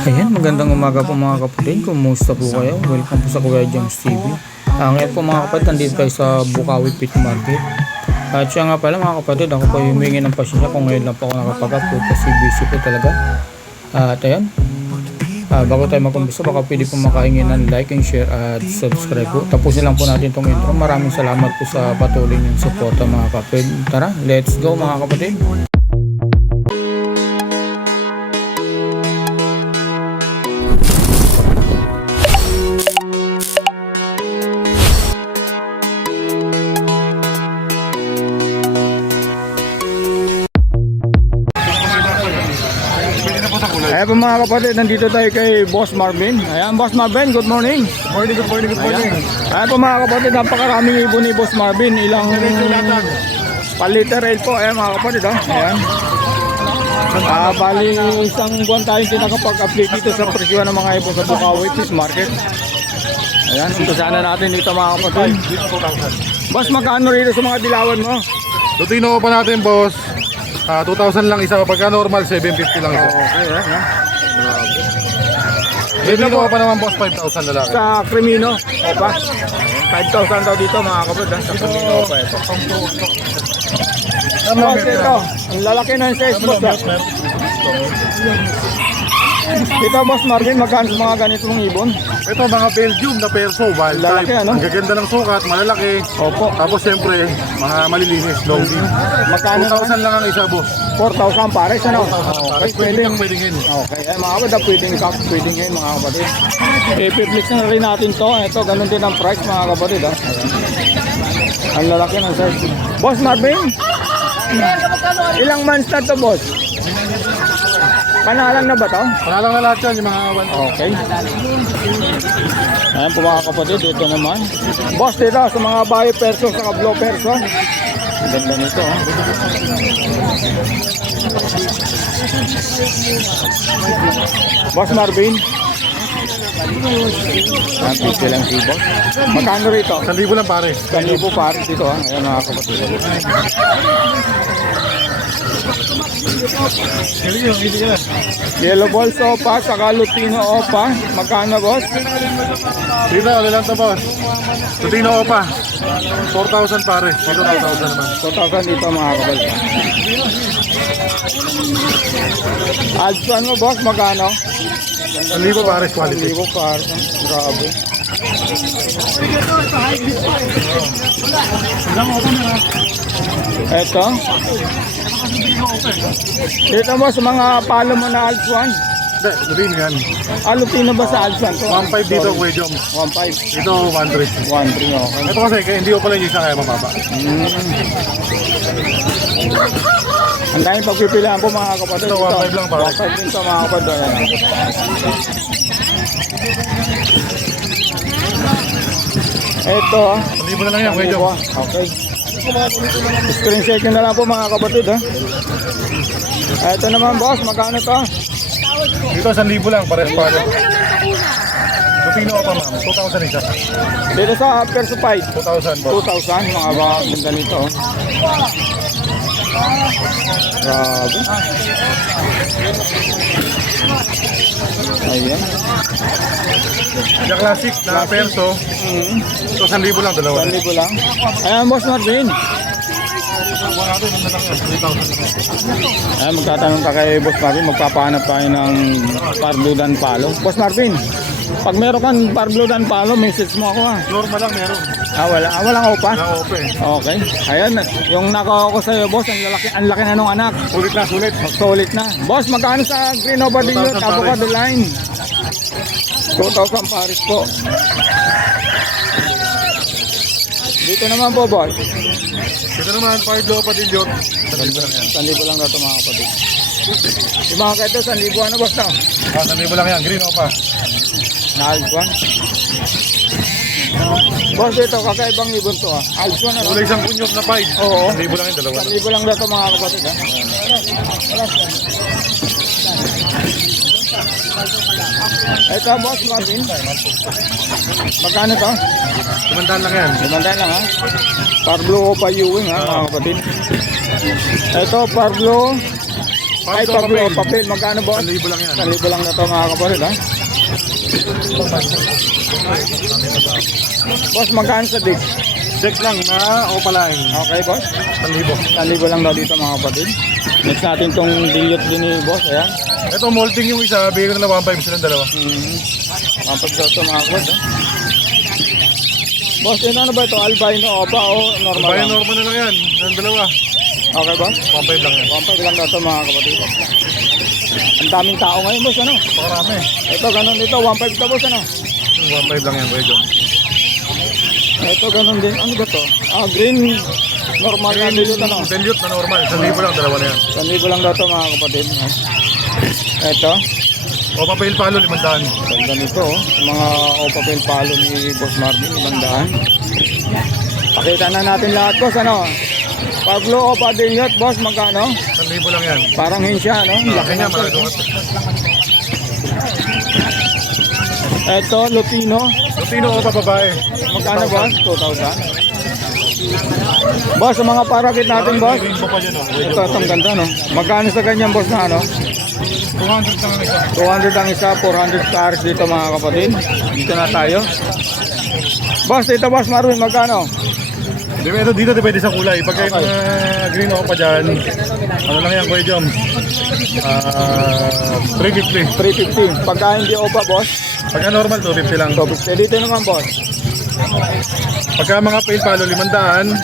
Ayan, magandang umaga po mga kapatid. Kumusta po kayo? Welcome po sa Kuya James TV. Ngayon po mga kapatid, nandito tayo sa Bukawi Pit Market. At siya nga pala mga kapatid, ako po humingi ng pasensya kung ngayon lang po ako nakapag-upload kasi busy po talaga. At ayan, bago tayo mag-umpisa, baka pwede po makahingi ng like and share at subscribe po. Tapusin lang po natin itong intro. Maraming salamat po sa patuloy niyong suporta mga kapatid. Tara, let's go mga kapatid. Ayan po mga kapatid, nandito tayo kay Boss Marvin. Ayan, Boss Marvin, good morning. Good morning. Ayan po mga kapatid, napakaraming ibon ni Boss Marvin. Ilang paliteral po, ayan mga kapatid. Ayan. Bali, isang buwan tayong tinakapag-update dito sa presyo ng mga ibon sa Bukawi Fish Market. Ayan, umpisahan na natin dito mga kapatid. Boss, magkano rito sa mga dilawan mo? Lutino ko pa natin, boss. 2,000 lang isa. Pagka normal, 750 lang isa. Okay, ayan. Lutino ko pa naman, boss, 5,000 na lang. Sa Crimino, opa. 5,000 daw dito mga kapatid. Sa Crimino, opa ito. Boss, ito. Ang lalaki ng size, boss. Ito, Boss Marvin, magkano sa mga ganitong ibon? Ito, mga Belgium na perso, wild Lalaki, type. ano? Ang gaganda ng sukat, malalaki. Opo. Tapos, siyempre, mga malilinis, long din. Magkano 2,000 lang ang isa, boss. 4,000 pares, ano? 2,000 Okay, pwedeng. pwedeng in. Okay, ay mga kapatid, pwedeng cup, pwedeng ngayon mga kapatid. I-flix na rin natin to. Ito, ganun din ang price mga kapatid. Ayan. Ang lalaki ng size. Boss Marvin? Ilang months na to, boss? Panalang na ba to? Panalang na lahat yan, yung mga Okay. Ayan po mga kapatid, ito naman. Boss, dito sa mga bayo perso sa blow perso. Ang ganda nito. Boss Marvin. Ang pizza lang si boss. Magkano rito? 1,000 lang, pare. 1,000 pares dito. Ayan mga kapatid. Yellow balls opa, saka lutino opa. Magkano boss? Dito, ano lang to, boss. Lutino ko pa. 4,000 pare. Dito, 2,000 naman. 2,000 dito mga kapatid. Alpsan mo boss, magkano? 1,000 pare, quality. 1,000 pares. Grabe. Eto. Dito mo sa mga palo mo na Alpsan. Hindi, rin yan. Lutino ba sa Alpsan to? 1,500 dito, Kuya Joms. 1,500. Dito, 1,300. 1,300, okay. Ito kasi, kaya hindi ko pala yung isa kaya mababa. Ang daming pagpipilaan po mga kapatid. Ito, 1,500 lang, pare. 1,500 din sa mga kapatid. Ayan. Ito. 1,000 na lang yan, Kuya Joms. Okay. Screen shake na lang po mga kapatid. Ito naman boss, magkano to? Dito, 1,000 lang, pares pa. Lupino ko pa, ma'am. 2,000 isa. Dito sa Perso 5. 2,000, boss. 2,000 mga ganda nito. Grabe. Ayan. The classic na perso. Ito, 1,000 lang, dalawa. 1,000 lang. Ayan boss Marvin. Buwan natin, ano lang yan, 3,000 lang. Ayan, magtatanong ka kay Boss Marvin. Magpapahanap tayo ng Parbludan Palo. Boss Marvin, pag meron kang Parbludan Palo, message mo ako ha. Normal lang, meron. Walang opa? Wala open. Okay. Ayan, yung nakaw ko sa'yo, boss, ang laki na nung anak. Sulit na, sulit. Solid na. Boss, magkano sa Green Nova Dilute? 2,000 Avocado line. 2,000 pares po. Dito naman po, boss. Ito naman, 5 pa din yun. 1,000 lang yan. 1,000 lang daw ito mga kapatid. Yung mga kaito, 1,000 ano, boss na? 1,000 lang yan, green o pa. Na-Alpsan. Boss, ito, kakaibang ibon to ha. Alpsan ano? Wala isang kunyog na 5. Oo. 1,000 lang yung dalawa. 1,000 lang daw ito mga kapatid ha. Ito, boss, Marvin. Magkano to? 500 lang yan. 500 lang ha. Parblo o pa Ewing ha mga kapatid. Ito, Parblo. Ay, papel. papel. Magkano boss? 1,000 lang yan. 1,000 lang na to mga kapatid ha. Boss, magkano sa dig? Check lang na opaline. Okay boss. 1,000. 1,000 lang daw dito mga kapatid. Next natin tong dilute din ni boss. Ayan. Ito molting yung isa, bigyan ko na 1,500 silang dalawa. Pampag daw ito mga kapatid. Boss, ano ba ito? Albino o ba o normal Bayan lang? normal na lang yan, yung dalawa. Okay boss? 1,500 lang yan. 1,500 lang daw ito mga kapatid. Ang daming tao ngayon boss ano? Pakarami. Ito ganun dito. 1,500 ito boss ano? 1,500 lang yan, Kuya John. Ito ganun din. Ano ba ito? Green. Normal na dilute ano? Dilute na normal, 1,000 lang, dalawa na yan. 1,000 lang daw ito mga kapatid. Ito. O papel palo, 500. Ganda nito oh. Mga papel palo ni Boss Marvin. 500. Pakita na natin lahat boss ano? Paglo o padinyot boss magkano? 1,000 lang yan. Parang hensya no? Laki niya, malaki doon. Ito Lupino. Lutino o pa babae. Magkano boss? 2,000. Boss, sa mga parakit natin boss. Rainbow pa dyan, Ito, itong ganda no. Magkano sa ganyan boss na ano? 200 lang ang isa. 200 ang isa, 400 cars dito mga kapatid. Dito na tayo. Boss, dito boss Marvin, magkano? Dito depende sa kulay. Pagka yung Okay. green o pa dyan, ano lang yan, Kuya John? 350. 350. Pagka hindi opa boss, Pagka normal, 250 lang. 250. Dito naman boss. Pagka mga pail palo, 500.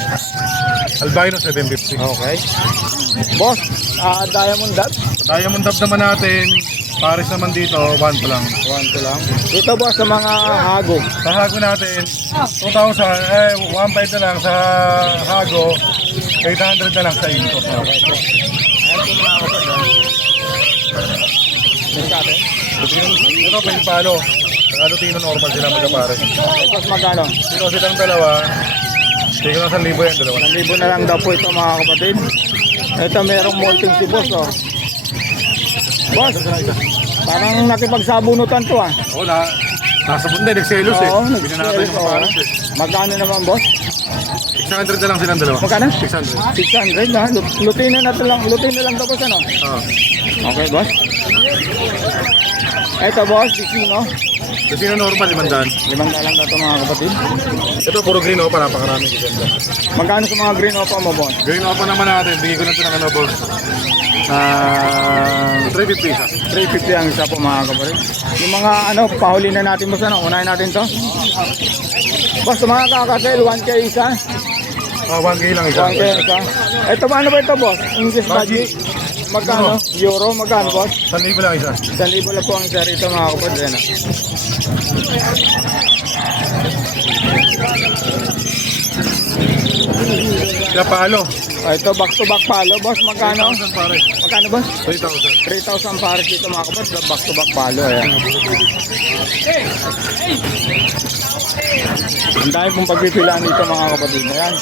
Albino, 750. Okay. Boss, Diamond Dot. Diamond Dab naman natin. Paris naman dito, 1 pa lang. 1 lang. Dito boss sa mga hago. Sa hago natin, 2,000, 1,500 na lang sa hago, 800 na lang sa inko. Okay po. Ayan po mga kapatid. Next natin. Ito, pail palo. Saka Lutino normal sila magkapares. Okay, boss magkano? Dito silang dalawa, tigil lang sa libo yan, dalawa. 1,000 na lang daw po ito mga kapatid. Ito merong molting si boss oh. Boss, parang nakipagsabunutan to ah. Oo, nasa bunda, nagselos eh. Oo, Bili natin yung oo. pares eh. Magkano naman boss? 600 na lang silang dalawa. Magkano? 600. 600 na. Lutino na lang, lutino lang daw boss ano? Oo. Okay boss. Ito boss, Vicino. Kasi yung normal, 500. 500 lang daw ito mga kapatid. Ito, puro green o pa, napakarami ko ganda. Magkano sa mga green opa mo boss? Green o pa naman natin, bigay ko na ito ng ano, boss. 350 isa. 350 ang isa po mga kapatid. Yung mga ano, pahuli na natin boss ano, unahin natin to. Boss, sa mga kakasel, 1K isa. 1K lang isa. 1K isa. Ito ba ano ba ito boss? English budget? Magkano? Euro? Magkano boss? 1,000 lang isa. 1,000 lang po ang isa rito mga kapatid. Ano? Kaya palo. Ito back to back palo boss. Magkano? 3,000 pare. Magkano boss? 3,000. 3,000 pares dito mga kapatid. Back to back palo. Ayan. Ang dami pong pagpipilaan dito mga kapatid. Ayan.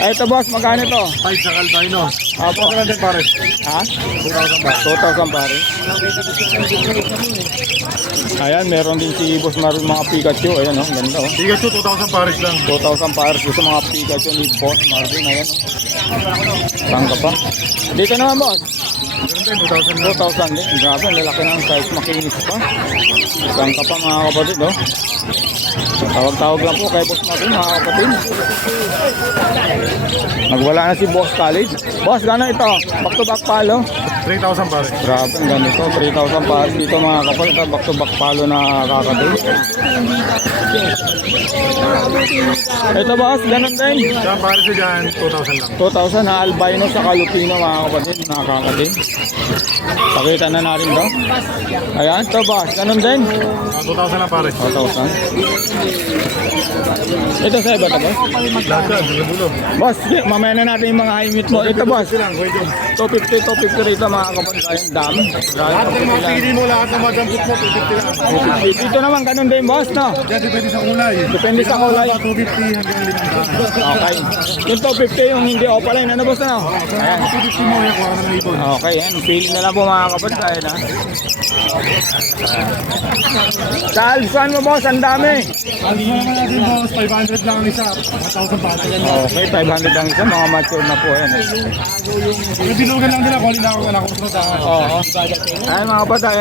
Ito boss, magkano ito? 5 sa albino. Apo. Ito natin pare. Ha? 2,000 ba? 2,000 pare. Ayan, meron din si Boss Marvin mga Pikachu. Ayan oh, ganda oh. Pikachu, 2,000 pares lang. 2,000 pares dito mga Pikachu ni Boss Marvin. Ayan oh. Saan ka pa? Dito naman boss. Meron din, 2,000 lang. 2,000 din. Grabe, ang lalaki ng size. Makinis pa. Saan ka pa mga kapatid oh. Tawag-tawag lang po kay Boss Marvin mga kapatid. Nagwala na si Boss College. Boss, gano'n ito? Back to back palo. 3,000 pare. Grabe, ang ganito. 3,000 pares dito mga kapatid. Back to back palo na kakatid. Ito boss, ganun din. Diyan pare siya dyan, 2,000 lang. 2,000 na albino sa kalupino mga kapatid. Nakakatid. Pakita na natin to. Ayan, ito boss, ganun din. 2,000 lang pare. 2,000. Ito sa iba to boss. Lahat yan, sa dulo. Boss, sige, mamaya na natin yung mga high meat mo. Ito boss, Silang, Kuya John. 250 rito mga kapatid. Ayun, dami. Lahat ng mga pili mo, lahat ng mga dampot mo, 250 lang. Dito naman, ganun din boss, no? Yan, depende sa kulay. Depende sa kulay. 250 hanggang 500. Okay. Yung 250 yung hindi opalay, na na boss na. Ayan. Gusto mo yung kuha ng ibon. Okay, yan. Pili na lang po mga kapatid. Ayan ha. Sa Alpsan mo boss, ang dami. Hindi naman natin boss, 500 lang ang isa. 1,000 pa. Okay, 500 ang isa. Mga mature na po. Ayan. Yung dilugan lang nila, kunin lang ako na kung saan. Oo. Ayan mga kapatid,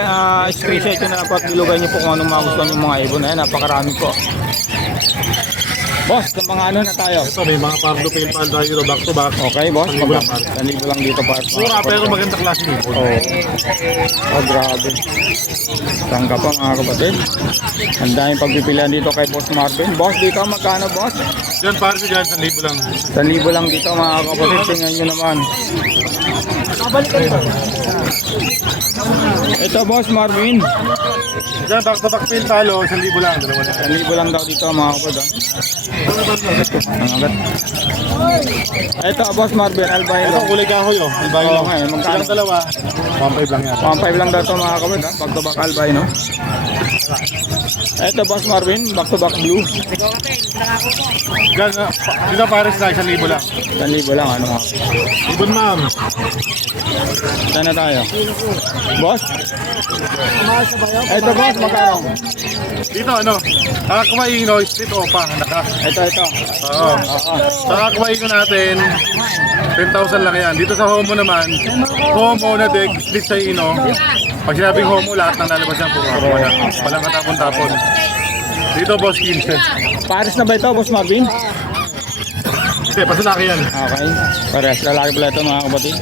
screenshot nyo na lang po at bilugan nyo po kung anong mga gusto nyo mga ibon. Ayan, napakarami po. Boss, sa mga ano na tayo. Ito, may mga Pardo Pale Pal tayo dito, back to back. Okay boss, 1,000 lang, pare. 1,000 lang dito para Mura, pero maganda klase nito. Oh. Oh, grabe. Tangka pa mga kapatid. Ang daming pagpipilian dito kay Boss Marvin. Boss, dito magkano boss? Diyan, pare ko dyan, 1,000 lang. 1,000 lang dito mga kapatid. Tingnan nyo naman. Ito Boss Marvin. Diyan, back to back Pale Palo, 1,000 lang. 1,000 lang daw dito mga kapatid. Ang agad. Ito Boss Marvin, Ito, albino. kulay kahoy, oh. Albayo Oo, lang. ngayon, magkano? Silang dalawa, 1,500 lang yan. 1,500 lang daw ito mga kapatid. Back to back albino. Ito Boss Marvin, back to back blue. Diyan, dito pares na, 1,000 lang. 1,000 lang ano mga. Ibon ma'am. Saan na tayo? Boss? Ito boss, magkano? Dito, ano? Aqua Ino, split opa. Naka. Ito. Oo. Oo. Sa Aqua Ino natin, 10,000 lang yan. Dito sa Homo naman, Homo na deck, split sa Ino. Pag sinabing Homo, lahat ng lalabas yan puro Aqua na. Walang katapon-tapon. Dito, boss, 15. Paris na ba ito, Boss Marvin? Hindi, pasalaki yan. Okay. Pares, lalaki pala ito mga kapatid.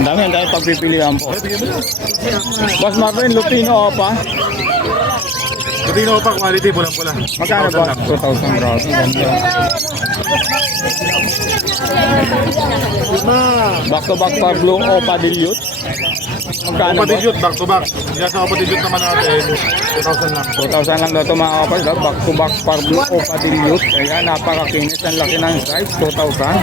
Ang dami pagpipilian po. Boss Marvin, Lupino Opa. Lupino Opa, quality, pulang-pula. Magkano 2,000 ba? lang. 2,000 bro. Ang ganda. Back to back pa blue Opa Dilute. Magkano Opa ba? Dilute, back to back. Yan sa Opa Dilute naman natin, 2,000 lang. 2,000 lang daw ito mga kapatid. Back to back par blue Opa Dilute. Kaya napakakinis. Ang laki ng size. 2,000.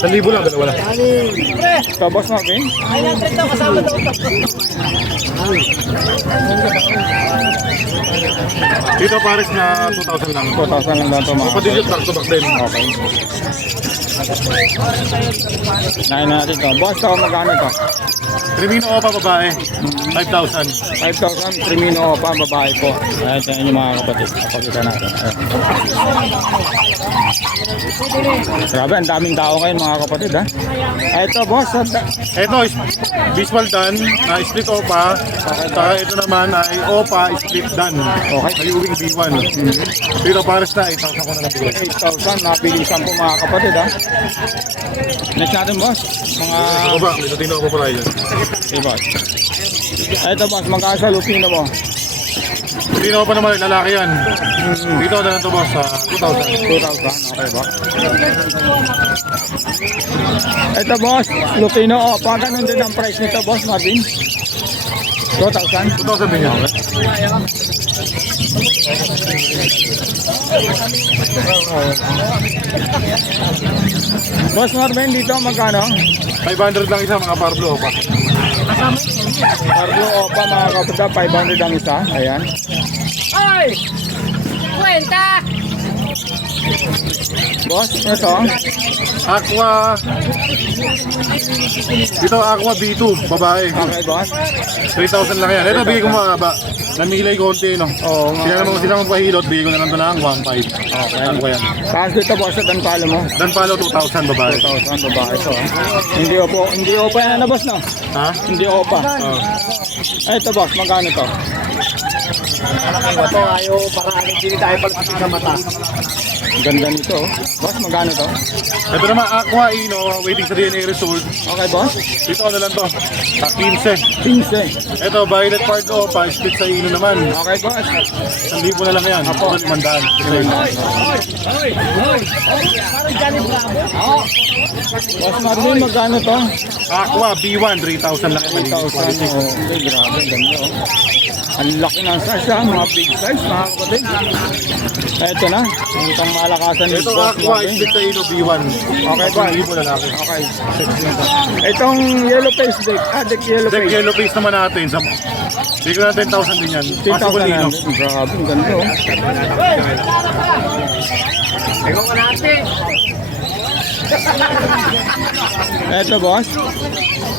1,000 lang, dalawa lang. Ito, Boss Marvin. Dito pares na 2,000 lang. 2,000 lang daw ito mga Opa Dilute, back to back din. Okay. Nahin natin ito. Boss, ito magkano ito? Trimino Opa, babae, 5,000. 5,000, Trimino pa, babae po. Ayan, ito yung mga kapatid. Kapagkita natin. Ayan. Grabe, ang daming tao ngayon mga kapatid ha. Ito boss, Ito is visual done, split Opa. Saka ito naman ay Opa, split done. Okay. Naliwing B1. Dito pares na, 8,000 ko na lang bigay. 8,000, nabilisan po mga kapatid ha. Next natin boss, mga... Opa, may Lutino Opa pala yun. Okay boss. Ito boss, magkasa Lupino mo. Lutino Opa naman, lalaki yan. Dito na lang ito boss, 2,000. 2,000, okay boss. Ito boss, Lupino, pa ganun din ang price nito boss, Marvin. 2,000. 2,000 din yan. Boss Marvin, dito magkano? 500 lang isa, mga Parblo Opa. Carlo Opa mga kapatid, 500 ang isa. Ayan. Ay! Kwenta! Boss, ito. Aqua. Dito Aqua B2, babae. Okay boss. 3,000 lang yan. Ito, bigay ko mababa. Namilay konti, no? Oo nga. Sila naman sila magpahilot, bigay ko na lang ito lang 1,500. Okay. Aqua yan. Tapos dito boss, at ang palo mo. Dan palo 2,000 babae. 2,000 babae ito. Hindi opa yan na boss no? Ha? Hindi opa. Oh. Ito boss, magkano to? Ito ayaw para hindi tayo palpitin sa mata. Ang ganda nito. Oh. Boss, magkano to? Ito naman Aqua Ino, waiting sa DNA result. Okay boss. Dito ano lang to? 15. 15. Ito, Violet Park Opa, split sa Ino naman. Okay boss. 1,000 na lang yan. Apo. 500. Boss Marvin, magkano to? Aqua B1, 3,000 lang yan. 3,000. Oh, okay, grabe. Ang ganda oh. Ang laki ng size ha, mga big size mga kapatid. Ito na, itong malakasan ni Ito Boss Aqua Marvin. split sa ino B1. Okay ba? 1,000 lalaki. Okay, itong yellow face deck, deck yellow Deck face. yellow face naman natin. Bigyan natin 10,000 din yan. 10,000 Possible na. ino. Grabe, ang ganda oh. Ikaw ka natin. Ito boss,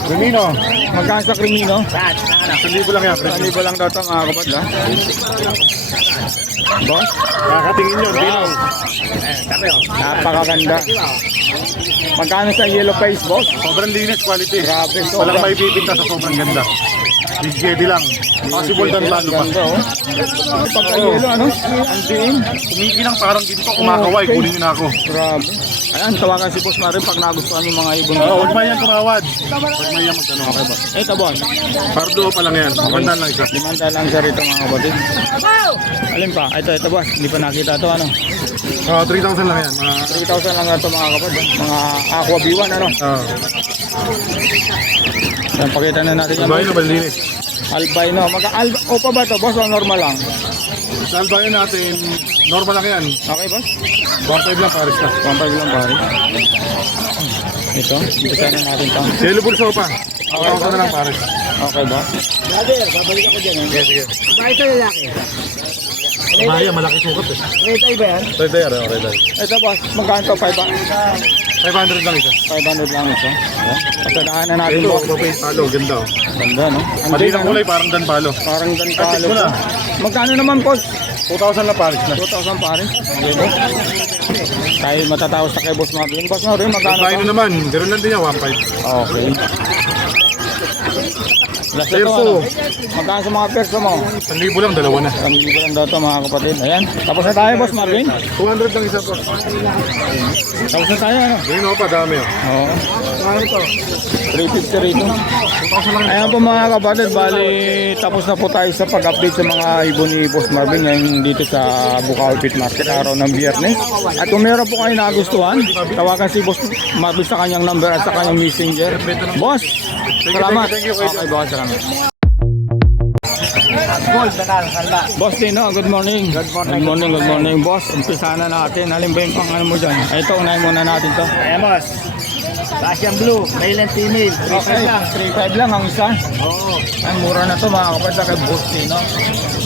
Lumino. magkano sa Crimino? 1,000 lang yan. 1,000 lang daw ito mga kapatid ha. Boss, Kakatingin yun. Dino. napakaganda. Magkano sa yellow face boss? Sobrang linis quality. Grabe, Walang sobrang. may bibinta sa sobrang ganda. Bigedi lang. Possible dan lalo pa. Ganda oh. Pagka yellow ano? Ang diin. Kumikinang parang ginto kumakaway. Okay. Kunin nyo na ako. Grabe. Ayan, tawagan si Boss Marin pag nagustuhan yung mga ibon. Oo, huwag man yan tumawad. Huwag man yan magtanong. Okay ba? Ito boss, Pardo pa lang yan. Maganda lang isa. 500 lang siya rito mga kapatid. Alin pa? Ito boss, hindi pa nakita ito ano. 3,000 lang yan. Mga... 3,000 lang ito mga kapatid. Mga Aqua B1 ano. Ayan, pakita na natin yan. Albayo na malinis. Albino. Opa ba ito boss o normal lang? Sa albayo natin, normal lang yan. Okay boss? 1,500 lang pares na. 1.5 lang pare. Ito, isa na natin ito. Yellow bulso pa. 1,000 na lang pares. Okay ba? Brother, babalik ako dyan. Sige, sige. Bakit ito lalaki? Maya, malaki sukat eh. Red-eye ba yan? Red eye, red eye. Ito boss, magkano ito? 500 lang isa. 500 lang ito. Ayan. Pasadahan na natin Ito, boss. mapay palo, ganda oh. Ganda no? Ang Mali din, ng ano? kulay, parang dan palo. Parang dan palo Atik mo to. na. Magkano naman boss? 2,000 lang pares na. 2,000 pare. Okay boss. Tayo matatawas na kay Boss Marvin. Boss Marvin, magkano Albayo to? naman, ganoon lang din yan, 1,500. Okay. Last ito Perso. ano? Magkano sa mga perso mo? 1,000 lang, dalawa na. Ang libo lang daw ito mga kapatid. Ayan. Tapos na tayo Boss Marvin. 200 lang isa po. Tapos na tayo ano? Ganyan ako pa, dami oh. Oo. 350 rito. Ayan po mga kapatid, bali tapos na po tayo sa pag-update sa mga ibon ni Boss Marvin ngayon dito sa Bukawi Pit Market araw ng Biyernes. At kung meron po kayo nagustuhan, tawagan si Boss Marvin sa kanyang number at sa kanyang messenger. Boss, salamat. Thank you, Okay, boss, salamat. Gold na kanda. Boss Tino, good morning. Good morning, boss. Umpisa na natin. Alin ba yung pang mo dyan? Ito, unahin muna natin to. Ayan, boss. Russian blue, male and female. 3 Okay, lang. 3.5 lang ang isa. Oo. Ang mura na to mga kapatid sa kay Boss Tino.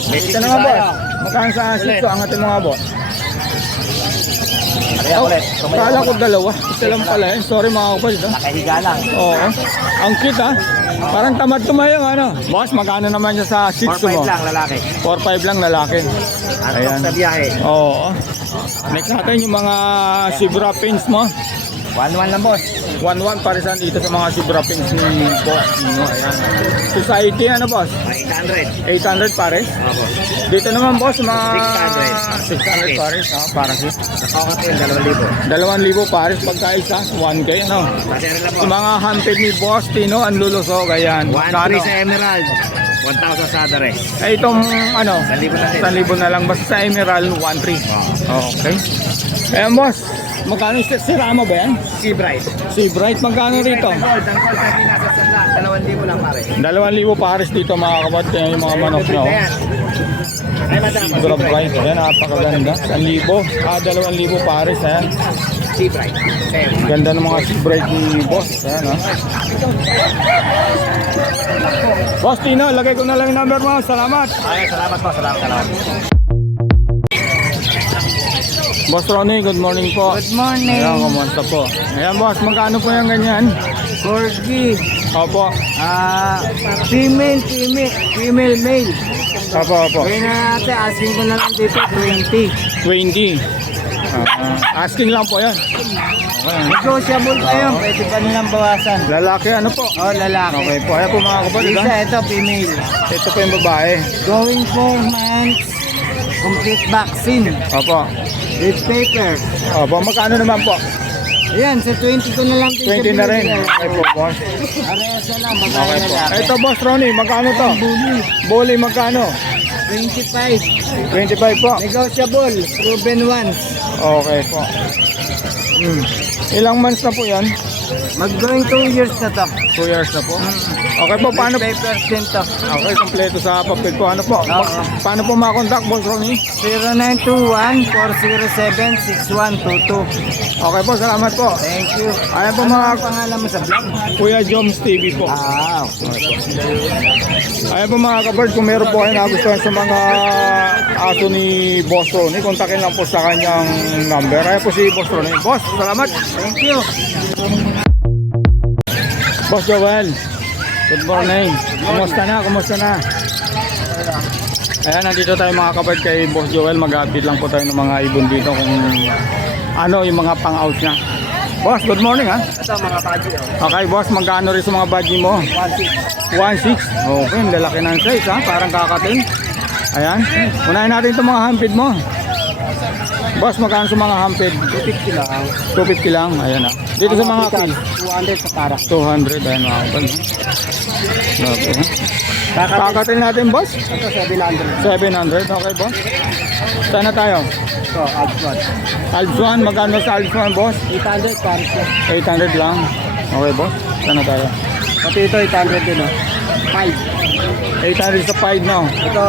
Ito na nga boss. Magkano sa sitso ang ating mga boss? Kaya ulit. Kala ko dalawa. Isa lang pala eh. Sorry mga kapatid. Ha? Nakahiga lang. Oo. Ang cute ha. Parang tamad tumayo ano. Boss, magkano naman siya sa sitso 4-5 mo? lang, lalaki. 4.5 lang lalaki. Ayan. Sa biyahe. Oo. Next natin yung mga Zebra pins mo. 1-1 lang, boss. 1-1 para sa dito sa mga Zebra pins ni Boss Nino. Ayan. Society ano boss? 800. 800 pares. Opo. Dito naman boss mga 600 600. pares ha, para si Nakakot yun, 2,000 2,000. pares pagkaisa 1K ano. Kasi rin lang, Sa boss. mga hunted ni Boss Tino ang lulusog ayan. 1-3 sa Emerald. 1,000 sa other eh. Eh itong ano 1,000 na din. 1,000 na lang basta sa Emerald 1,300. Okay. Ayan boss. Magkano si Rama ba yan? Sea Bright. Si Bright magkano rito? Ang gold natin nasa sanda. 2,000 lang pare. 2,000 pares dito mga kapatid. Yan yung mga manok nyo. Ayan. Ay, madam. Zebra Bright. Ayan, napakaganda. 1,000. 2,000 pares. Ayan. Sea Bright. Ayan. Ganda ng mga Sea Bright ni Boss. Ayan ha. Boss Tino, lagay ko na lang yung number mo. Salamat. Ay, salamat po. Salamat. Boss Ronnie, good morning po. Good morning. Ayan, kumusta po? Ayan boss, magkano po yung ganyan? Corgi. Opo. Female, male. Opo. Kaya na natin, asking ko na lang dito, 20. 20. Asking lang po yan. Okay. Negotiable pa yun, pwede pa nilang bawasan. Lalaki ano po? Oh, lalaki. Okay po. Ayan po mga kapatid. Isa, ha? ito, female. Ito po yung babae. Going 4 months, complete vaccine, Opo. with papers. Opo, magkano naman po? Ayan, sa 20 ko na lang. 20 na rin. Okay po boss. Aresa lang, babae Okay po. lalaki. Ito boss Ronnie, magkano to? Bully, Bully magkano? 25. 25 po. Negotiable, proven once. Okay po. Ilang months na po yan? Mag-going 2 years na to. 2 years na po. Okay po, paano? Papers din to. Okay, kompleto sa papel po. Ano po? Paano po makontak, Boss Ronnie? 0921-407-6122. Okay po, salamat po. Thank you. Ayan po Ano mga ang pangalan mo sa vlog? Kuya Joms TV po. Okay. Ayan po mga kabird, kung meron po kayo nagustuhan sa mga aso ni Boss Ronnie, kontakin lang po sa kanyang number. Ayan po si Boss Ronnie. Boss, salamat. Thank you. Boss Joel, good morning. Kumusta na? Kumusta na? Ayan, nandito tayo mga kabird kay Boss Joel. Mag-update lang po tayo ng mga ibon dito kung ano yung mga pang-out niya. Boss, good morning ha. Ito mga budget. Okay boss, magkano rin sa mga badge mo? 1.6. Okay, ang lalaki ng size ha, parang kakatin. Ayan, unahin natin itong mga hampid mo. Boss, magkano sa mga hampid? 250 lang. 250 lang, ayan ha. Dito sa mga kill? 200 sa para. 200, ayan mga kapal. Okay. Kakatin natin boss? Ito 700. 700, okay boss. Saan na tayo? Ito, Alpswan. Alps 1, magkano sa Alps 1 boss? 800 para siya. 800 lang. Okay boss, saan na tayo? Pati ito 800 din oh. 5. 800 sa 5 no? Ito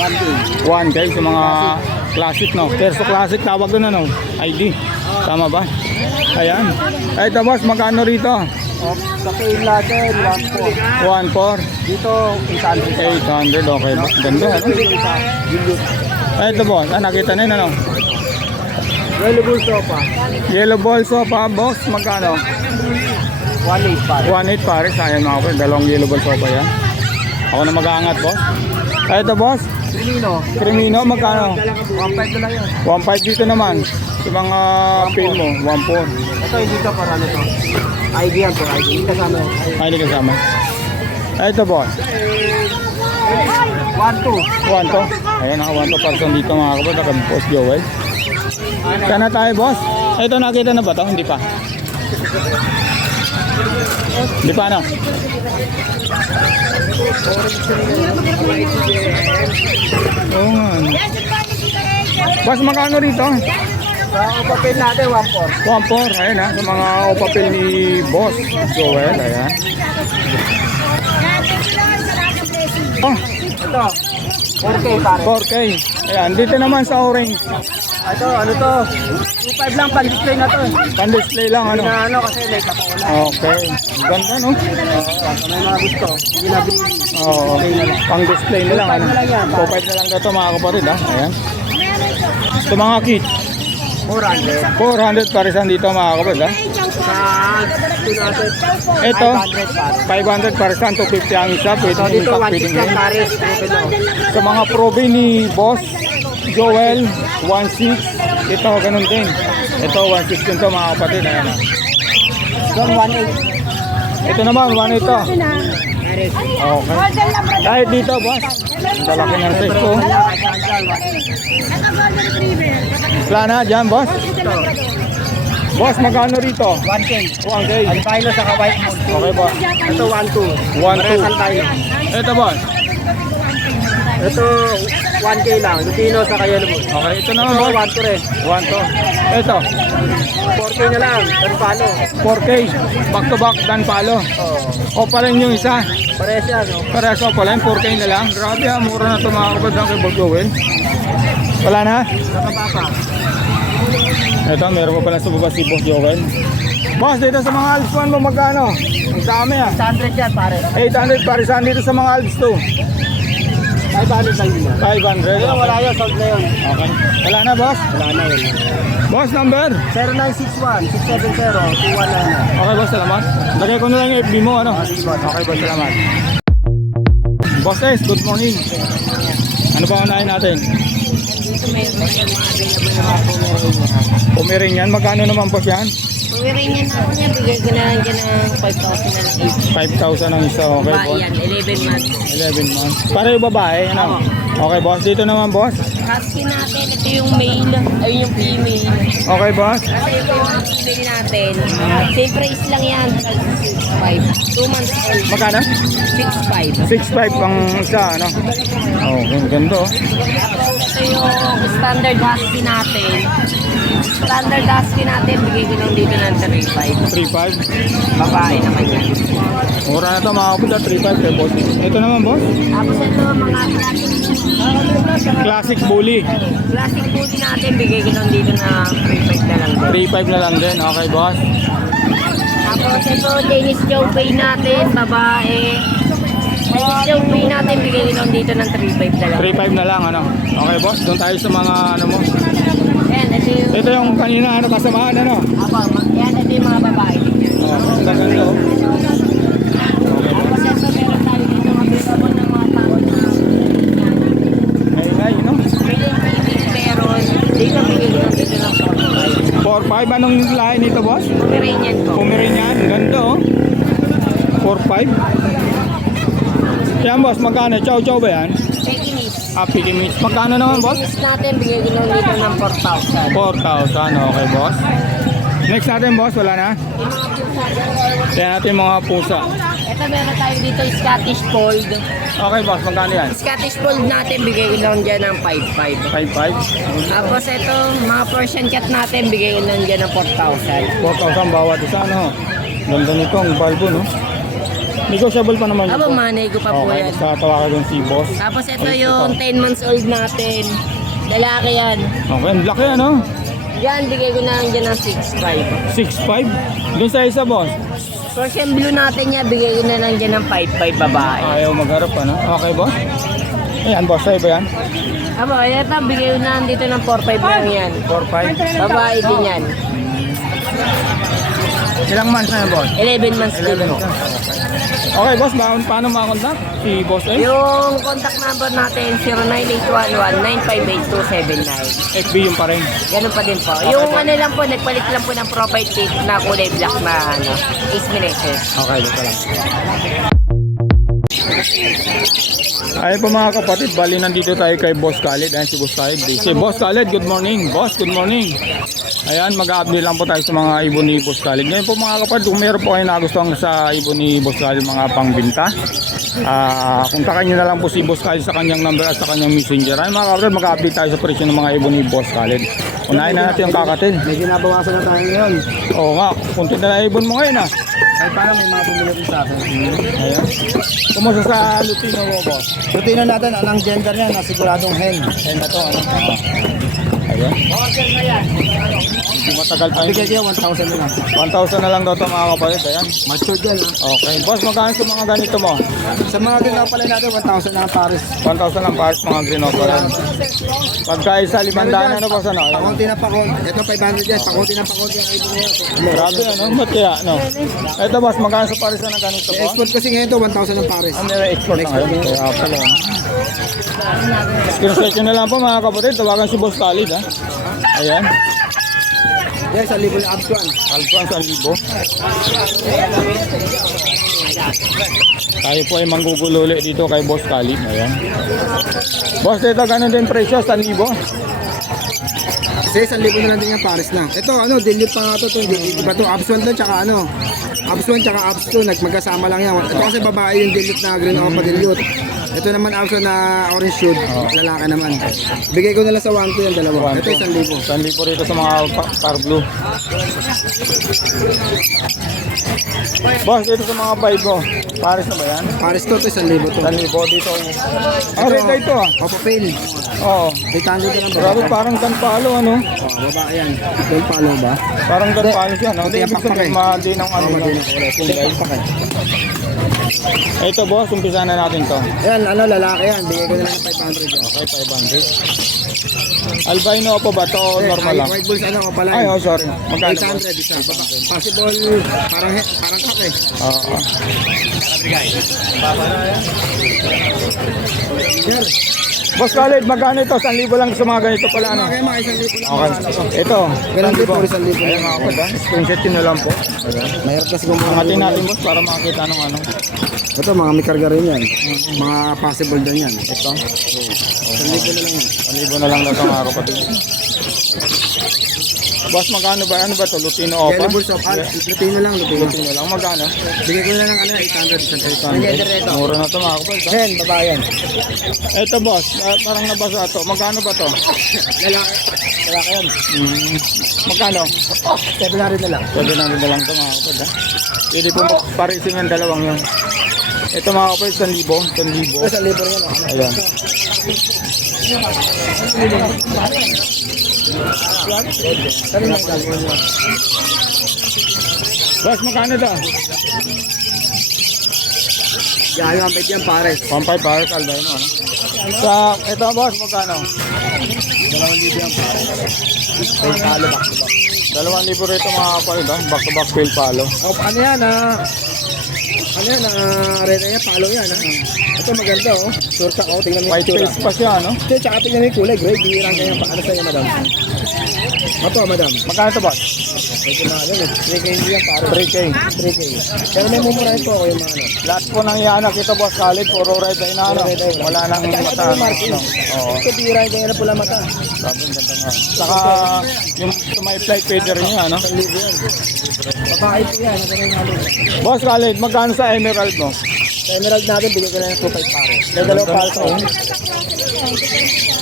1K. 1K sa mga classic no? Perso classic tawag doon ano? ID. Tama ba? Ayan. Ay ito boss, magkano rito? Oh, sa kail natin 1.4. 1.4. Dito 800. 800, okay ba? Ganda ano? Ay ito boss, nakita na yun ano? Available sofa. Yellow ball sofa boss, magkano? 1.8 para. 1.8 pares, ayan mga kapatid, dalawang yellow ball sofa yan. Ako na mag-aangat boss. Ay ito boss, Pilino. Crimino, magkano? 1.5 na lang yun. 1.5 dito naman. Sa mga pin mo, 1.4. Ito hindi ka para nito. ID yan po, ID. Hindi kasama yun. Ay, hindi kasama. Ay, ito boss. 1.2. 1 to. Ayan, naka 1 to person dito mga kapatid. Naka Boss Joel. Saan na tayo boss? Ay, ito nakita na ba to? Hindi pa. Hindi pa ano? Oo nga. ano. Boss, magkano rito? Sa upapin natin 1.4. 1.4. Ayan ha, sa mga upapil ni Boss Joel. Ayan. Oh, Ito. 4K pare. 4K. Ayan, dito naman sa orange. Ito, ano to? 2.5 lang, pan-display na to. Pan-display lang ano. Na ano kasi late ako wala. Okay. Ganda no? Sa may mga gusto, hindi na binili. Oo. Pang-display na lang ano. 2.5 na lang yan. 2.5 na lang dito mga kapatid ha. Ayan. Ito mga kit. 400. 400 parisan dito mga kapatid ha. Sa ito natin, Ito. 500 pare. 500 parisan, 250 ang isa. Pwede So nyo dito, itak, 1.6 pwede nyo. lang pare. Proven lang. Sa mga probe ni Boss Joel, 1.6. Ito, ganun din. Ito, 1.6 din to mga kapatid. Ayan ha. Doon 1.8. Ito naman, 1 ito. Pare. Okay. Kahit dito, boss. Ang lalaki ng size ko. Wala na dyan, boss. Boss, magkano rito? 1K. 1K. Albino sa white mold. Okay, boss. Ito 1.2. 1.2. albino. Ito, boss. Ito 1K lang. Lutino sa yellow mold. Okay, ito naman, Ito boss. 1.2 rin. 1.2. Ito, 4K na lang. Dan palo. 4K. Back to back, dan palo. Oh. O pa rin yung isa. Parehas yan, no? Pareso pa rin, 4K na lang. Grabe ha, mura na ito mga kapatid kay Boss Joel. Wala na? Nakapapa. Ito, meron pa pala sa baba si Boss Joel. Boss, dito sa mga Alps 1 mo magkano? Ang dami ah. 100 yan, pare. 800 parisan dito sa mga Alps 2. 500 lang yun. 500. Ayun, wala yun. Sold na yun. Okay. Wala na, boss? Wala na yun. Boss, number? 0961-670-219. Okay, boss, salamat. Lagay ko na lang yung FB mo, ano? Okay, boss, salamat. Boss S, good morning. Ano ba unahin natin? Dito mayroon yung mga available na mga Pomeranian. Pomeranian, magkano naman boss yan? Pomeranian natin niya, bigay ko na lang dyan ng 5,000 na lang each. 5,000 ang isa, okay, Babae boss? yan, 11 months. 11 months. Pareho babae, ano? Okay, boss. Dito naman, boss. Husky natin, ito yung male, ay yung female. Okay, boss. Kasi ito yung female natin. Same price lang yan. 6'5". 2 months old. Magkano? 6'5". 6.5 ang isa, ano? Oh, ganda oh. Ito yung standard husky natin. Standard husky natin, bigay ko lang dito ng 3'5". 3.5. Babae naman yan. Mura na to mga kapatid, 3.5 kay boss. Ito naman boss, Tapos ito mga classic bully. classic food natin, bigay ko lang dito na 3'5 na lang din. 3.5 na lang din, okay boss. Tapos ito, Chinese Chow Pei natin, babae. Chinese Chow Pei natin, bigay ko lang dito ng 3'5 na lang. 3.5 na lang, ano? Okay boss, doon tayo sa mga ano mo. Ayan, ito yung... Ito yung kanina, ano, kasamaan, ano? Ayan, ito yung mga babae din yan. Oh, ang ganda oh. Tapos ito, meron tayo dito available ng mga tao na... Ay, no? Meron, dito bigay ko lang dito ng 4.5, anong lahi nito boss? 4'5". Pomeranian ko. Pomeranian, ganda oh. 4.5. Yan boss, magkano? Chow ba yan? Pekinese. Piggy magkano naman boss? Pekinese natin, bigay ko lang dito ng 4,000. 4,000, okay boss. Next natin boss, wala na? Yung mga pusa. Kaya natin mga pusa. Ito meron tayo dito Scottish Fold. Okay boss, magkano yan? Scottish Fold natin, bigay ko lang dyan ng 5,500. 5.5? Tapos ito, mga Persian cat natin, bigay ko lang dyan ng 4,000. 4,000 bawat isa, ano? Ganda nito ang balbo, no? Negotiable pa naman Aba, ito. manay ko pa po Okay, yan. sa tawagan si boss. Tapos ito yung 10 months old natin. Lalaki yan. Okay, ang laki ano? Yan, bigay ko na lang dyan ng 6,500. 6.5? Doon sa isa boss. Persian Blue natin niya, bigay ko na lang dyan ng 5,500 babae. Ayaw magharap ano? Okay boss? Ayan boss, sa'yo ba yan? Aba, ito, bigay ko na lang dito ng 4,500 lang yan. 4.5? Babae din yan. Ilang months na yan boss? 11 months din po. Okay boss, paano makakontak? Si boss eh? Yung contact number natin, 09811-958-279. FB yung pa rin. Ganun pa din po. Yung ano lang po, nagpalit lang po ng profile pic na kulay black na ano, 8 minutes. Okay, dito lang. Ayun po mga kapatid, bali nandito tayo kay Boss Khalid. Ayan si Boss Khalid. Si Boss Khalid, good morning. Boss, good morning. Ayan, mag-update lang po tayo sa mga ibon ni Boss Khalid. Ngayon po mga kapatid, kung meron po kayo nagustuhan sa ibon ni Boss Khalid, mga pangbinta, kontakin nyo na lang po si Boss Khalid sa kanyang number at sa kanyang messenger. Ayun mga kapatid, mag-update tayo sa presyo ng mga ibon ni Boss Khalid. Unahin na natin yung kakatin. May ginabawasan na tayo ngayon. Oo nga, kunti na na ibon mo ngayon ah. Kahit parang may mga bumili din sa akin. Ayan. Kumusta sa Lutino mo, boss? Rutino natin, anong gender niya, nasiguradong hen. Hen na to, ano? Ayan. Hindi matagal pa yun. Bigay niya 1,000 na lang. 1,000 na lang daw ito mga kapatid. Ayan. Matured yan, ha? Okay. Boss, magkano sa mga ganito mo? Sa mga ginawa pala natin, 1,000 na ang pares. 1,000 lang pares mga green offer. Pagka isa, 500 ano boss ano? Ayan. Pakunti na pakunti. Ito 500 yan. Pakunti na pakunti ang ibon na yan. Grabe ano? Ba't kaya? No? Ito boss, magkano sa pares na ganito po? Export kasi ngayon to 1,000 ang pares. Ano yung export na ngayon? Kaya pala. Screenshot nyo na lang po mga kapatid. Tawagan si Boss Khalid ha. Ayan. Yes, 1,000 yung absuan. Alphan sa libo. Tayo po ay manggugululi dito kay Boss Khalid. Ayan. Boss, dito ganun din presyo, 1,000. Kasi 1,000 na lang din yung pares na. Ito, ano, dilute pa nga to. Iba to, absuan to, tsaka ano. Absuan tsaka absuan, magkasama lang yan. Ito kasi babae yung dilute na green opa dilute. Ito naman absuan na orange shoot, lalaki naman. Bigay ko na lang sa 1,2 yung dalawa. Ito 1,000. 1,000 rito sa mga par blue. Boss, dito sa mga 5 ko. Pares na ba yan? Pares to, 1,000 to. 1,000 dito. Ang rate ito ah. Opo, pail. Oo. 800 ka lang ba? Grabe, parang ganpalo ano. Babae yan. Pail palo ba? Parang ganpalo siya. No? Hindi, Ibig sabihin, pakpak eh. mahali ng ano. Hindi na kulay. Pakay. Ito boss, umpisa na natin to. Ayan, ano, lalaki yan. Bigay ko na lang ng 500 yan. Okay, 500. Albino po ba to o normal lang? White bulls, ano ko pala. Ay, oh sorry. Magkano boss? 800 isa. Possible, parang kak eh. Oo. Sir, Boss Khalid, magkano ito? 1,000 lang sa mga ganito pala ano? mga 1,000 lang. Okay. Ito. Ganun din po, 1,000 Ayan mga kapatid, screenshot yun na lang po. Mahirap kasi gumawa. Angatin natin boss para makakita ng ano. Ito, mga may karga rin yan. Mga possible din yan. Ito. 1,000 na lang yan. 1,000 na lang daw ito mga kapatid. Boss, magkano ba? Ano ba to? Lutino Opa? Yellow Bulls of Alps. Lutino lang, Lutino. Lutino lang. Magkano? Bigay ko na lang ano, 800. Mura na to mga kapatid. ha? Hen, babae yan. Ito boss, parang nabasa to. Magkano ba to? Lalaki. Lalaki yan. Magkano? 700 na lang. 700 na lang to mga kapatid. ha? Pwede po parising ang dalawang yun. Ito mga kapatid, 1,000. 1,000. Ito sa libo yan. Ayan. Sabi na gagawin mo. Boss, magkano to? Yan, yung ampet yan, pares. 1,500 para sa albino. Ano? Sa, ito boss, magkano? 2,000 yan, pares. Ay, talo back to back. 2,000 rito mga kapatid. ha? Back to back fail palo. Oh, ano yan, ano yan, rete yan, palo yan, Ito maganda, oh. Surta, oh, tingnan mo yung White itsura. face pa siya, no? Ito, tsaka tingnan mo yung kulay, gray. Bihirang ganyan pa. Ano sa'yo, madam? Ito, madam. Magkano to boss? Medyo mahal yan, 3K yan, pare. 3K. 3K. Pero may mumurahin po ako yung mga ano. Lahat po ng iyanak ito boss, solid, puro red eye na ano. Puro red eye lang. Wala nang At mata. saka ito yung marking. ano. Oo. Ito, bihirang ganyan na pula mata. Sabi, ang ganda nga. Saka, yung may flight feeder niya, ano? 1,000 yan. Babae po yan, ano yung halo. Boss Khalid, magkano sa emerald mo? Sa emerald natin, bigyan ko na ng 2.5 pare. May dalawa pare sa akin.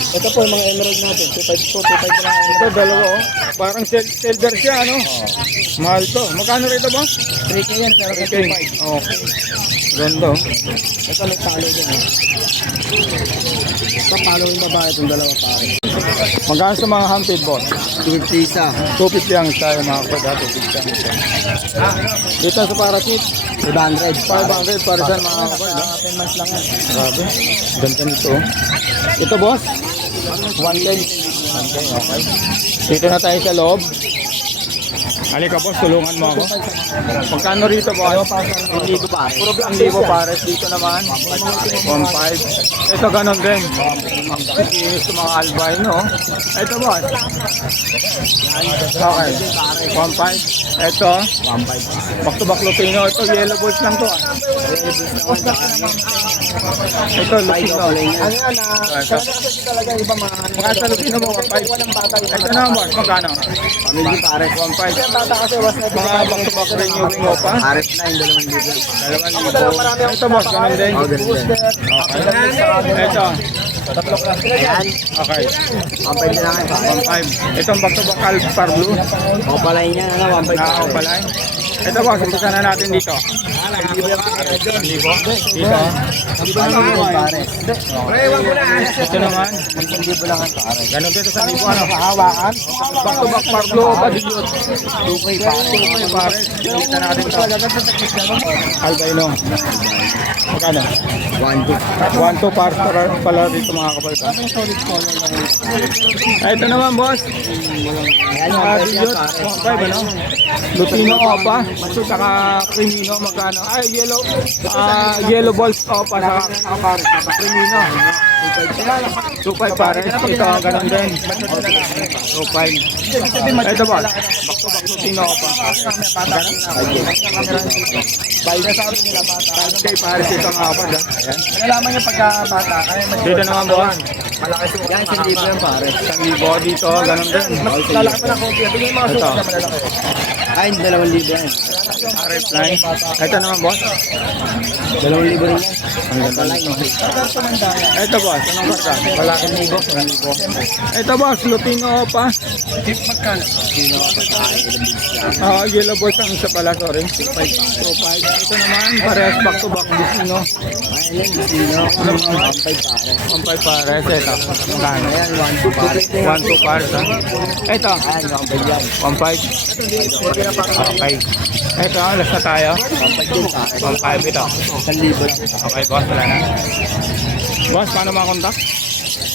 Ito po yung mga emerald natin. 2.5 po, 2.5 na lang ang Ito, emerald. dalawa oh. Parang silver siya, ano? Mahal to. Magkano rito boss? 3K yan, pero sa 3K. 2.5. Okay. Ganda oh. Ito may palo dyan. Ito palo yung babae itong dalawa pare. Magkano sa mga hunted boss? 250 isa. 250 ang isa yung mga kapatid. 250 ang isa. Dito sa parakeet, 500. 500 para sa mga kapatid. 10 months lang yan. Grabe. Ganda nito. oh. Ito boss. 110. 110, okay. Dito na tayo sa loob. Halika boss, tulungan mo ako. Magkano rito boss? Hindi ko pare. Puro ang libo pares. Dito naman. 1.5. Ito ganon din. Ang kikinis ng mga albino. oh. Ito boss. Okay. 1.5. Ito. 1.5. Back to back Lutino. Ito yellow balls lang to. Ito Lutino. Ano yan kasi talaga iba mga Magkano sa Lutino mo? 1.5. walang bata yung Ito naman boss. Magkano? Family pare. 1.5. Bata kasi was na Mga back to back renewing mo pa. Pares na yung 2,000. 2,000. Ito boss, ganun din. Oh, ganun din. Okay. Ito. Ayan. Okay. 1.5 na lang yan pare. 1.5. Itong back to back Alpar Blue. O pala yan, 1.5 Na ako pala. Ito boss, umpisa na natin dito. Libo. Dito. pare. Ito naman. 1,000 lang yan pare. Ganun dito sa libo ano. Kahawakan. Back to back Par Blue. Badiyot. 2.5 pare. Ito pare. Dito natin ito. Albino. Magkano? 1.2. 1-2 par pala dito mga kapatid. Ito naman boss. Ayan yung 1.5 yan Badiyot. pare. 1.5 ano. Lutino Opa. Saka Crimino. Magkano? Ay, yellow. Yellow balls Opa. Saka Crimino. 2.5 pare. Ito, ganun din. 2.5. Ito boss. Back to back Lutino Opa. 5 na sabi nila bata. 5K pare dito mga kapatid. Ayan. Nalaman niyo pagka bata, ay Dito naman boss. malaki sukat. Yan, 1,000 yan pare. 1,000 dito. Ganun din. Lalaki pa ng konti. Ito yung mga Ito. sukat na malalaki. Ay, 2,000 yan. RF line. Ito naman boss. 2,000 rin yan. Ang ganda nito. Ito boss. Anong karta? Malaking libo. 1,000. Ito boss. Lutino Opa. Yellow balls ang isa pala. Sorry. 2.5. Ito naman. Parehas back to back. Lutino. Ayun, Lucino. 1.5 pare. 1.5 pares. Ito. Magkano? Ayan, 1.2 pare. 1-2 pares. ha? Ito. Ayan, 1.5 yan. 1.5. Okay. Ito. Last na tayo. 1.5 din pare. 1.5 ito. 1,000 lang. Okay boss. Wala na. Boss, paano makakontak?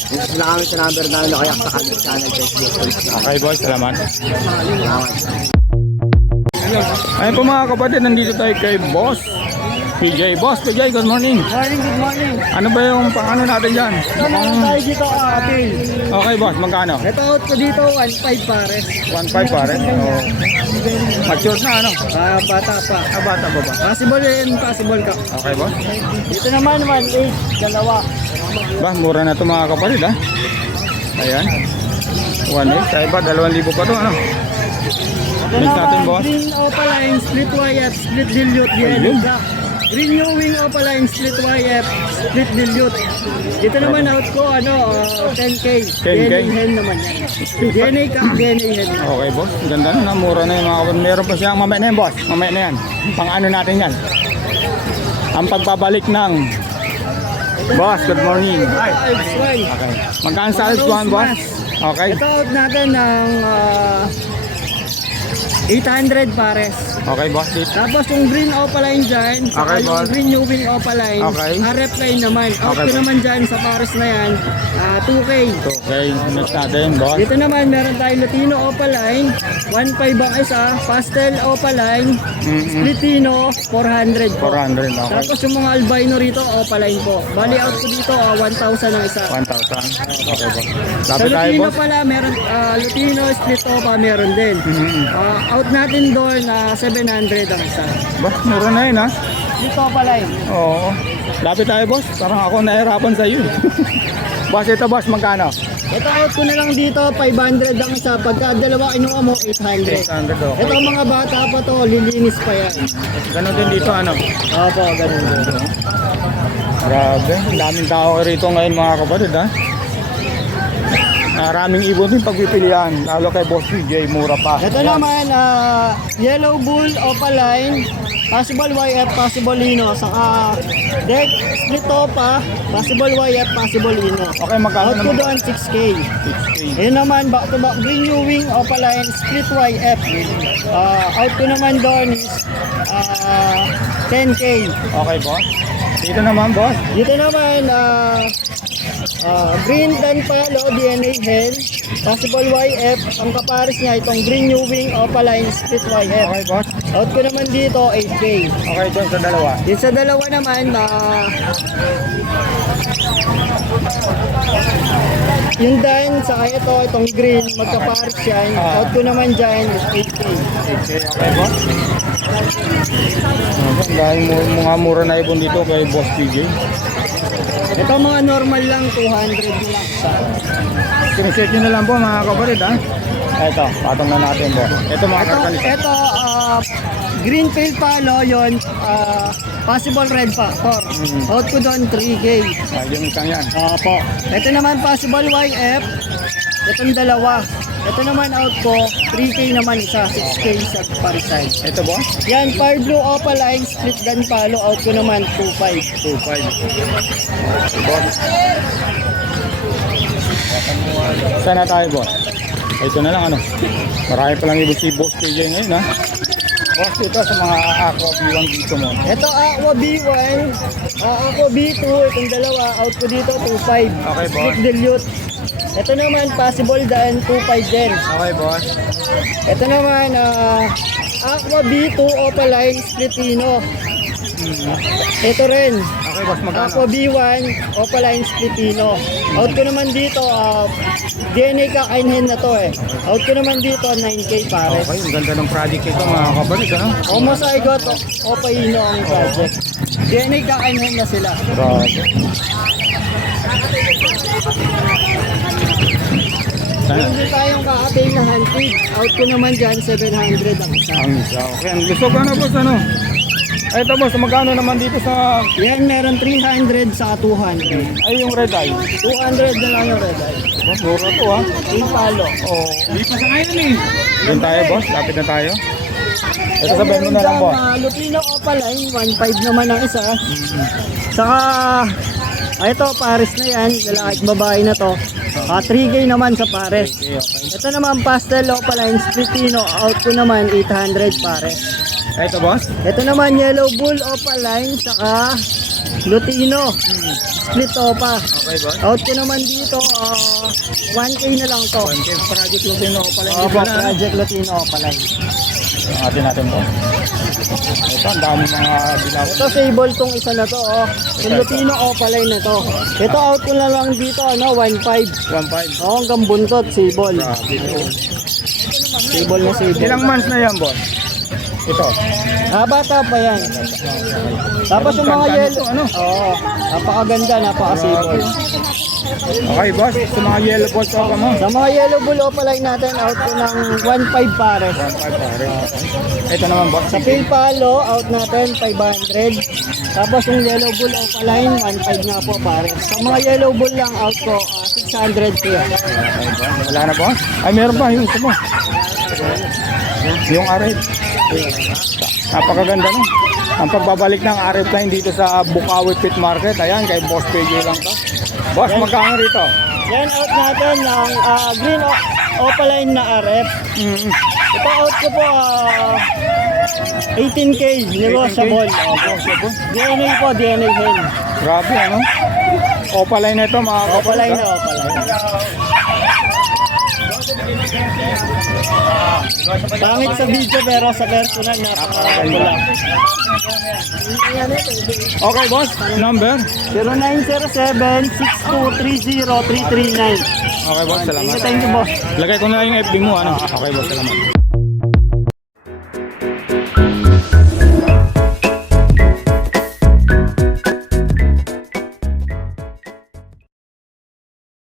Gusto na kami sa number namin o kaya sa kanil channel Facebook. Okay boss. Salamat. Salamat. Ayun po mga kapatid, nandito tayo kay Boss PJ. Boss PJ, good morning. Morning, good morning. Ano ba yung pang natin dyan? Meron tayo dito atin. Okay boss, magkano? Ito out ko dito, 1.5 pare. 1.5 pare. Oh. Mature na ano? Bata pa. Bata ba ba? Possible and possible ka. Okay boss. Dito naman, 1.8, dalawa. Ba, mura na ito mga kapatid ha. Ayan. 1.8. Sa iba, 2,000 pa ito ano? Ito Next natin, naman, boss. green opaline, split YF, split dilute, yellow black. Green new wing opaline, split YF, split dilute. Dito naman out ko, 10K. 10K? DNA hen naman yan. DNA ka, DNA hen. Okay, boss. Ang ganda na. Mura na yung mga kapatid. Meron pa siyang mamaya na yan, boss. Mamaya na yan. Pang ano natin yan. Ang pagbabalik ng... Boss, good morning. Ay, Okay. Magkano sa alis one, boss? Okay. Ito out natin ng 800 pares. Okay, boss. Dito. Tapos yung green opaline dyan, saka Okay, yung boss. green new wing opaline, Okay. RF line naman. Out Okay, ko boss. naman dyan sa pares na yan, 2K. Okay, next natin, boss. Dito naman meron tayong Latino opaline, 1.5 ang isa, pastel opaline, Splitino, 400 po. 400, okay. Tapos yung mga albino rito, opaline po. Bali out ko dito, 1,000 ang isa. 1,000. Okay, boss. Sa Lapit tayo, Lutino boss. pala, meron, Lutino, split opa, meron din. Out natin doon na 700 ang isa. Boss, mura na yun, ha? Dito pala yun. Oo. Lapit tayo, boss. Parang ako nahirapan sa iyo. Boss, ito, boss, magkano? Ito out ko na lang dito, 500 ang isa. Pagka dalawa kinuha mo, 800. 800, okay. Ito mga bata pa to, lilinis pa yan. Ganon din dito, ano? Opo, ganun din. Grabe, ang daming tao rito ngayon, mga kapatid, ha? Maraming ibon din pagpipilian, lalo kay Boss PJ, mura pa. Ito naman, yellow bull, opaline, possible YF, possible Lino. Saka deck, split opa, possible YF, possible Lino. Okay, magkano Out ko naman? doon, 6K. 6K. Ayun naman, back to back, green new wing, opaline, split YF. Out ko naman doon is 10K. Okay, boss. Dito naman, boss. Dito naman, green dan palo, DNA hen, possible YF. Ang kapares niya, itong green new wing, opaline, split YF. Okay, boss. Out ko naman dito, 8K. Okay, doon sa dalawa. Yung sa dalawa naman, yung dan, saka itong green, magkapares yan. Out ko naman dyan, is 8K. 6K, okay, boss. Okay, dahil mga mura na ibon dito kay Boss PJ. Ito mga normal lang, 200 lang. Sineset nyo na lang po, mga kapatid, ha? Ito, patong na natin, boss. Ito, mga karkalisa. Ito, green tail palo, yun, possible red factor. Out ko doon, 3K. Yung isang yan. Opo. Ito naman, possible YF. Itong dalawa. Ito naman out ko, 3K naman isa, 6K sa parisay. Ito, boss? Yan, fire blue opaline, split gun palo, out ko naman 2.5. 2.5. Boss. Saan na tayo, boss? Ito na lang, ano? Marami pa lang ibig si Boss PJ ngayon, ha? Boss, ito sa mga aqua B1 dito mo. Ito, Aqua B1, Aqua B2, itong dalawa, out ko dito 2.5. Okay, boss. Split dilute. Ito naman, possible dan, 2.5 din. Okay, boss. Ito naman, Aqua B2 opaline, splitino. Ito rin, Okay, boss, magkano? Aqua B1 opaline, splitino. Out ko naman dito, DNA kakainhin na to eh. Out ko naman dito, 9K pares. Okay, ang ganda ng project ito, mga kapatid, ha? Almost I got Opaino ang project. DNA kakainhin na sila. Grabe. Sana. Hindi tayong kakating na hunting. Out ko naman dyan, 700 ang isa. Ang isa. Okay, ang gusto ko na, boss, ano? Ito, boss, magkano naman dito sa... Yan, meron 300 sa 200. Ay, yung red eye. 200 na lang yung red eye. Boss, mura to, ha? Yung palo. Oo. Hindi pa sa ngayon, eh. Doon tayo, boss. Lapit na tayo. Ito sabihin mo na lang, boss. Lutino Opaline, 1.5 naman ang isa. Saka, ito, pares na yan. Lalaki at babae na to. 3K naman sa pares. Okay, okay. Ito naman, Pastel Opaline, Splitino. Out ko naman, 800 pares. Ito, boss. Ito naman, Yellow Bull Opaline, saka Lutino. Split Opa. Okay, boss. Out ko naman dito, 1K na lang to. 1K project lang sa'yo pala. Opo, Project Lutino Opaline. Natin, boss. Ito, ang dami mga dilaw. Ito, sable tong isa na to, oh. Yung Lutino Opaline na to. Ito, out ko na lang dito, 1.5. 1.5. Oh, hanggang buntot, sable. Grabe to. Sable na sable. Ilang months na yan, boss? Ito. Bata pa yan. Tapos yung mga Ganda yellow, nito, ano? oo, napakaganda, napaka-sable. Okay, boss. Sa mga yellow balls ako mo. Sa mga yellow bull opaline natin, out ko ng 1.5 pares. Ito naman, boss. Sa pale palo, out natin 500. Tapos yung yellow bull opaline, 1.5 nga po pares. Sa mga yellow bull lang, out ko 600 po yan. Wala na, boss. Ay, meron pa. Yung isa mo. Yung arit. Napakaganda, no? Ang pagbabalik ng arit line dito sa Bukawi Pit Market. Ayan, kay Boss PJ lang to. Boss, magkano rito? Yan out natin ng green opaline na RF. Ito out ko po 18K, negotiable. DNA po, DNA hen. Grabe, ano? Opaline na ito, mga kapatid. Opaline na opaline. Pangit sa video pero sa personal napakaganda. Okay, boss. Number? 0907-6230-339. Okay, boss. Salamat. Thank you, boss. Lagay ko na yung FB mo, ano? Okay, boss. Salamat.